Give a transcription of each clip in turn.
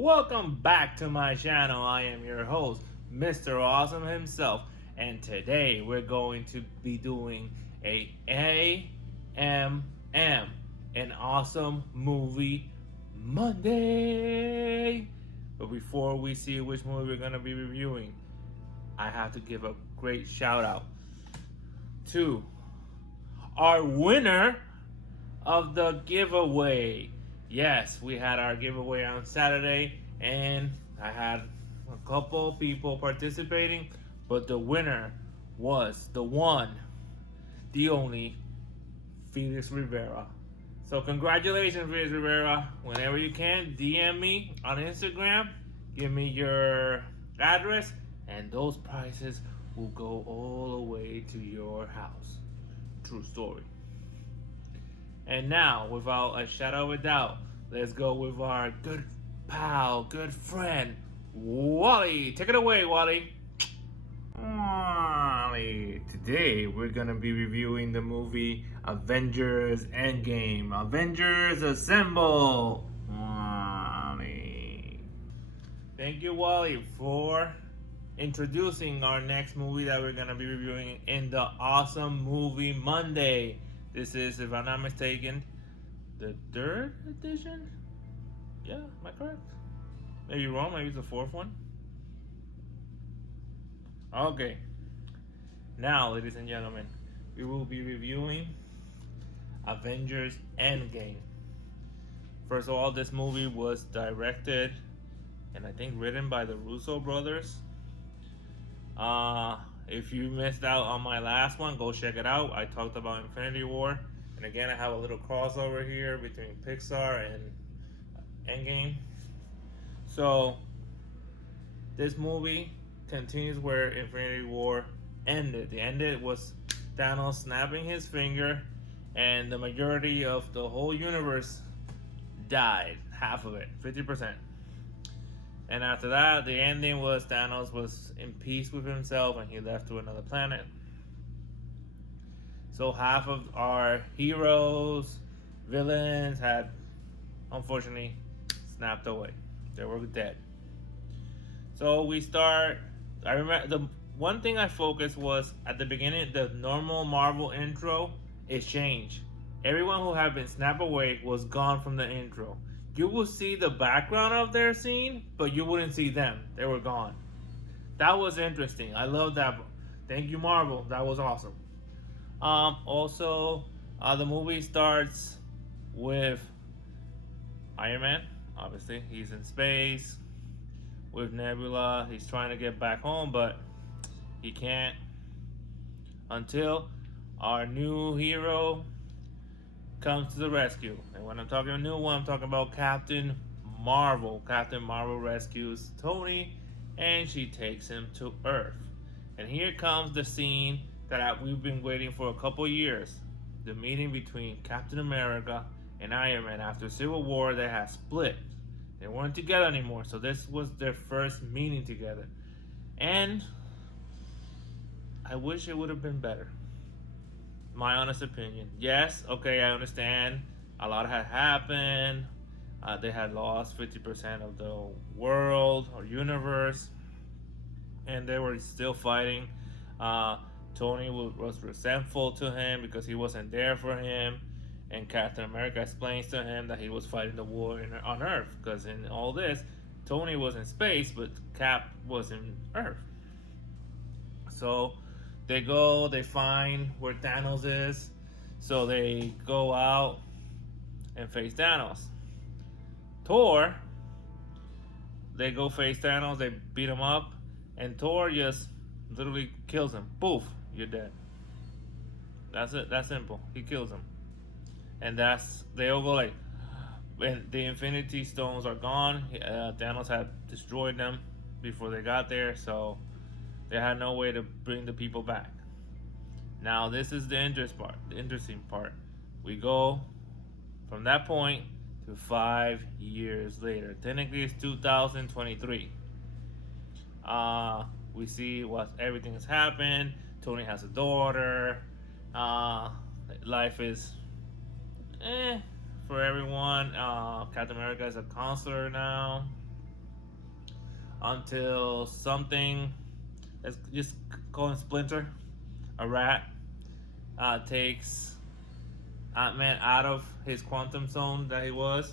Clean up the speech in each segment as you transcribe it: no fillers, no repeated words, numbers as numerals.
Welcome back to my channel. I am your host, Mr. Awesome himself, and today we're going to be doing a AMM, an awesome movie Monday. But before we see which movie we're going to be reviewing, I have to give a great shout out to our winner of the giveaway. Yes, we had our giveaway on Saturday, and I had a couple people participating, but the winner was the one, the only, Felix Rivera. So congratulations, Felix Rivera. Whenever you can, DM me on Instagram, give me your address, and those prizes will go all the way to your house. True story. And now, without a shadow of a doubt, let's go with our good pal, good friend, Wally. Take it away, Wally. Wally. Today, we're going to be reviewing the movie Avengers Endgame. Avengers Assemble. Wally. Thank you, Wally, for introducing our next movie that we're going to be reviewing in the Awesome Movie Monday. This is, if I'm not mistaken, the third edition? Yeah, am I correct? Maybe wrong, maybe it's the fourth one. Okay. Now, ladies and gentlemen, we will be reviewing Avengers Endgame. First of all, this movie was directed and I think written by the Russo brothers. If you missed out on my last one, go check it out. I talked about Infinity War. And again, I have a little crossover here between Pixar and Endgame. So, this movie continues where Infinity War ended. The ended was Thanos snapping his finger, and the majority of the whole universe died. Half of it, 50%. And after that, the ending was Thanos was in peace with himself and he left to another planet. So half of our heroes, villains had unfortunately snapped away. They were dead. So we start, I remember the one thing I focused was at the beginning, the normal Marvel intro, it changed. Everyone who had been snapped away was gone from the intro. You will see the background of their scene, but you wouldn't see them. They were gone. That was interesting. I love that. Thank you, Marvel. That was awesome. Also, the movie starts with Iron Man. Obviously, he's in space with Nebula. He's trying to get back home, but he can't until our new hero comes to the rescue. And when I'm talking a new one, I'm talking about Captain Marvel. Captain Marvel rescues Tony and she takes him to Earth. And here comes the scene that we've been waiting for a couple years. The meeting between Captain America and Iron Man. After Civil War, they had split. They weren't together anymore. So this was their first meeting together. And I wish it would have been better. My honest opinion. Yes, okay, I understand. A lot had happened. They had lost 50% of the world or universe, and they were still fighting. Tony was resentful to him because he wasn't there for him, and Captain America explains to him that he was fighting the war on Earth because in all this, Tony was in space, but Cap was in Earth. So they find where Thanos is. So they go out and face Thanos. Thor, they go face Thanos, they beat him up, and Thor just literally kills him. Poof, you're dead. That's it, that's simple. He kills him. And they all go like, when the Infinity Stones are gone, Thanos had destroyed them before they got there, so they had no way to bring the people back. Now this is the interesting part. We go from that point to 5 years later. Technically it's 2023. We see what everything has happened. Tony has a daughter. Life is for everyone. Captain America is a counselor now. until something, let's just call him Splinter, a rat, takes Ant-Man out of his quantum zone that he was.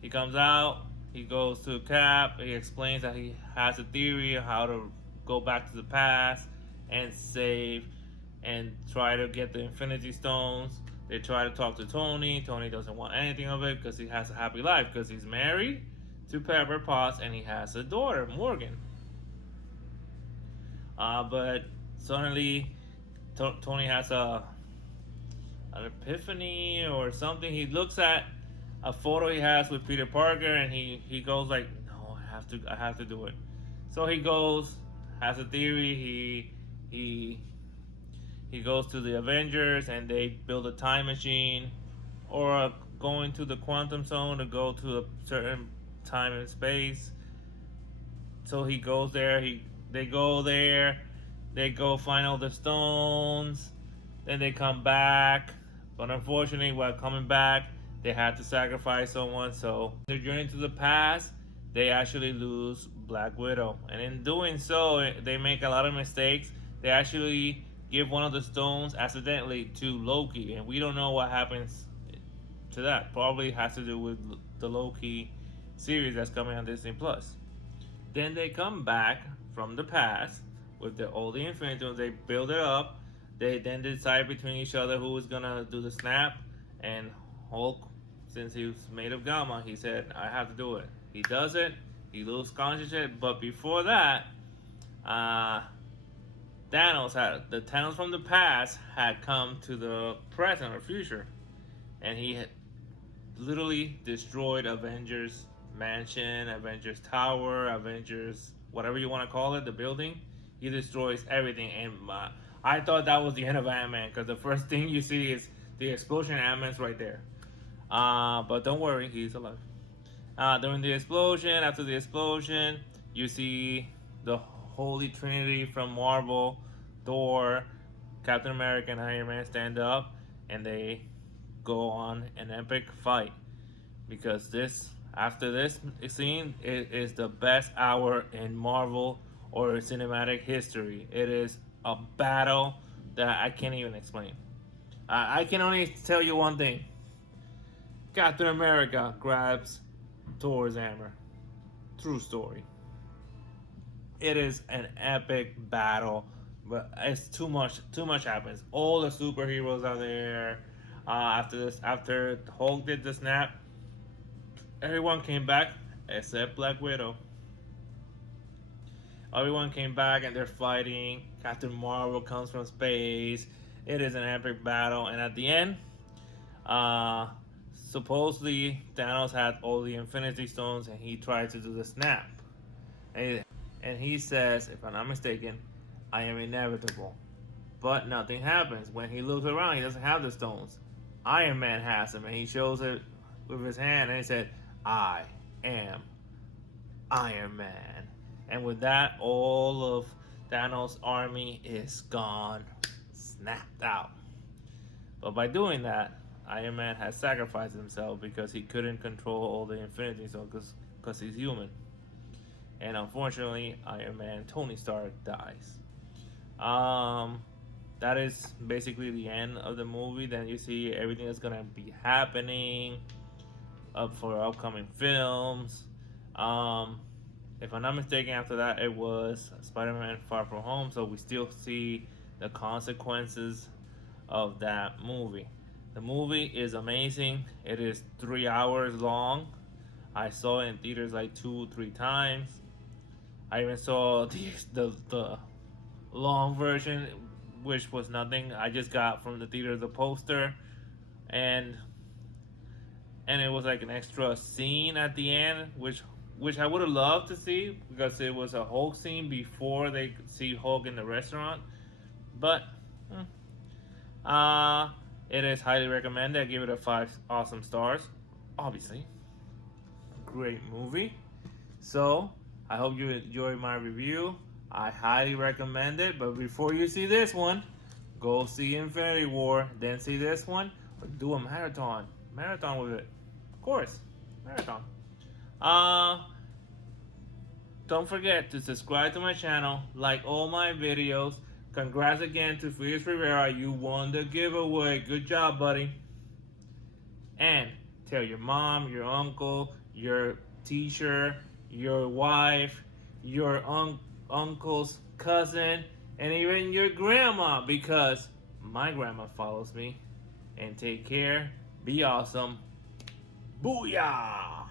He comes out, he goes to Cap, he explains that he has a theory of how to go back to the past and save and try to get the Infinity Stones. They try to talk to Tony. Tony doesn't want anything of it because he has a happy life because he's married to Pepper Potts and he has a daughter, Morgan. But suddenly, Tony has an epiphany or something. He looks at a photo he has with Peter Parker, and he goes like, "No, I have to do it." So he goes, has a theory. He goes to the Avengers, and they build a time machine, or going to the quantum zone to go to a certain time and space. So he goes there. They go there. They go find all the stones. Then they come back. But unfortunately, while coming back, they had to sacrifice someone. So their journey to the past, they actually lose Black Widow. And in doing so, they make a lot of mistakes. They actually give one of the stones accidentally to Loki. And we don't know what happens to that. Probably has to do with the Loki series that's coming on Disney Plus. Then they come back from the past with all the Infinity Stones. They build it up. They then decide between each other who was gonna do the snap. And Hulk, since he was made of Gamma, he said, "I have to do it." He does it. He loses consciousness. But before that, Thanos from the past had come to the present or future, and he had literally destroyed Avengers Mansion, Avengers Tower, Avengers whatever you want to call it, the building. He destroys everything, and I thought that was the end of Ant-Man because the first thing you see is the explosion. Ant-Man's right there, but don't worry, he's alive. During the explosion, after the explosion, you see the Holy Trinity from Marvel, Thor, Captain America, and Iron Man stand up, and they go on an epic fight because after this scene, it is the best hour in Marvel or cinematic history. It is a battle that I can't even explain. I can only tell you one thing. Captain America grabs Thor's hammer. True story. It is an epic battle, but it's too much. Too much happens. All the superheroes are there. After Hulk did the snap, everyone came back except Black Widow. Everyone came back and they're fighting. Captain Marvel comes from space. It is an epic battle, and at the end, supposedly Thanos had all the Infinity Stones, and he tried to do the snap. And he says, if I'm not mistaken, "I am inevitable." But nothing happens. When he looks around, he doesn't have the stones. Iron Man has them, and he shows it with his hand, and he said, "I am Iron Man." And with that, all of Thanos' army is gone, snapped out. But by doing that, Iron Man has sacrificed himself because he couldn't control all the Infinity Stones because he's human. And unfortunately, Iron Man, Tony Stark, dies. That is basically the end of the movie. Then you see everything that's gonna be happening up for upcoming films. If I'm not mistaken, after that it was Spider-Man Far From Home, so we still see the consequences of that movie. The movie is amazing. It is 3 hours long. I saw it in theaters like 2-3 times. I even saw the long version, which was nothing. I just got from the theater the poster, and it was like an extra scene at the end, which I would have loved to see because it was a Hulk scene before they see Hulk in the restaurant. But it is highly recommended. I give it a 5 awesome stars. Obviously, great movie. So I hope you enjoyed my review. I highly recommend it. But before you see this one, go see Infinity War, then see this one, or do a marathon with it. Of course, marathon. don't forget to subscribe to my channel, like all my videos. Congrats again to Felix Rivera. You won the giveaway. Good job, buddy. And tell your mom, your uncle, your teacher, your wife, your uncle's cousin, and even your grandma, because my grandma follows me. And take care. Be awesome. Booyah!